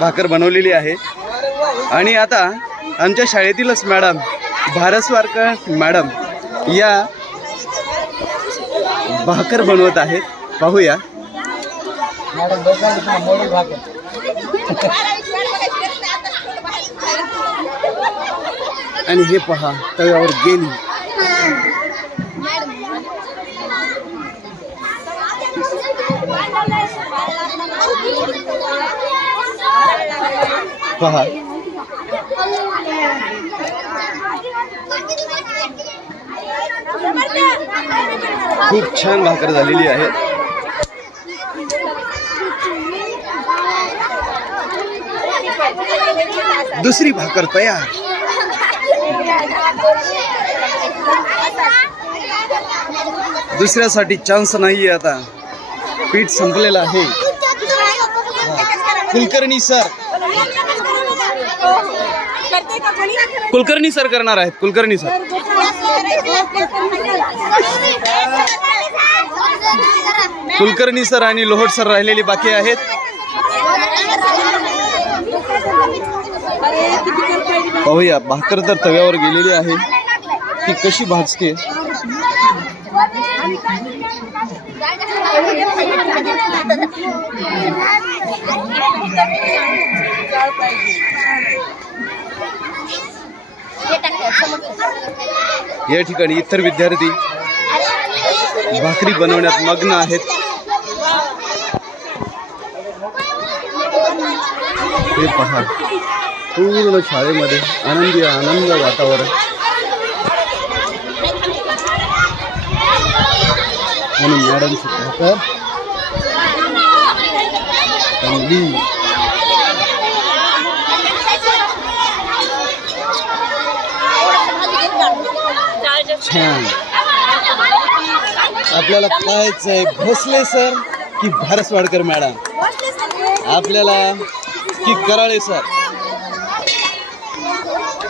भाकर बनवलेली आहे आणि आता आमच्या शाळेतीलच मॅडम भारस्वारकर मॅडम या भाकर बनवत आहेत. पाहूया. आणि हे पहा तव्यावर गेली. पहा खूप छान भाकर झालेली आहे. दुसरी भाकर तयार. दुसऱ्यासाठी चान्स नाहीये. आता पीठ संपलेलं आहे. कुलकर्णी सर करणार आहेत. कुलकर्णी सर आणि लोहट सर राहिलेली बाकी आहेत. पाहूया भाकर तर तव्यावर गेलेली आहे. ती कशी भाजते. या ठिकाणी इतर विद्यार्थी भाकरी बनवण्यात मग्न आहेत. हे पहा पूर्ण शाळेमध्ये आनंद वातावरण. आणि मॅडमची भाकर छान. आपल्याला पाहायचंय भोसले सर की भारस्वाडकर मॅडम, आपल्याला की कराळे सर.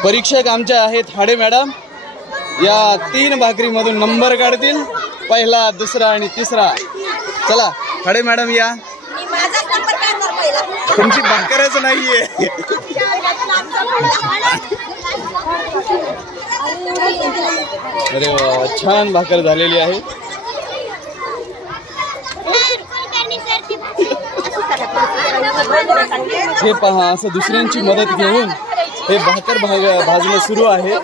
परीक्षक आमच्या आहेत हाडे मॅडम. या 3 भाकरीमधून नंबर काढतील. पहिला, दुसरा आणि तिसरा. चला हाडे मॅडम या. तुमची भाकरच नाहीये. अरे वा, छान भाकर झालेली आहे. हे पहा असं दुसऱ्यांची मदत घेऊन हे भाकर भाजणं सुरू आहे.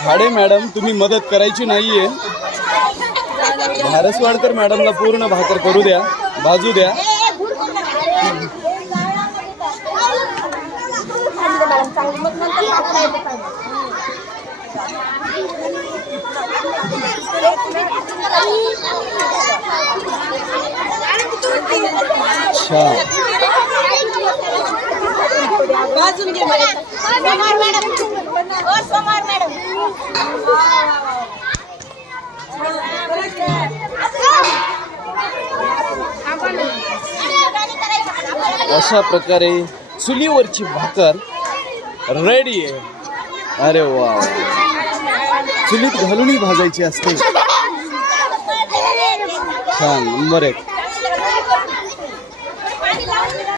हाडे मॅडम तुम्ही मदत करायची नाहीये. भारस्वाडकर मॅडमला पूर्ण भाकर करू द्या, भाजू द्या. अशा प्रकारे चुलीवरची भाकर रेडी आहे. अरे वा, चुलीत घालूनही भाजायची असते. छान, नंबर 1.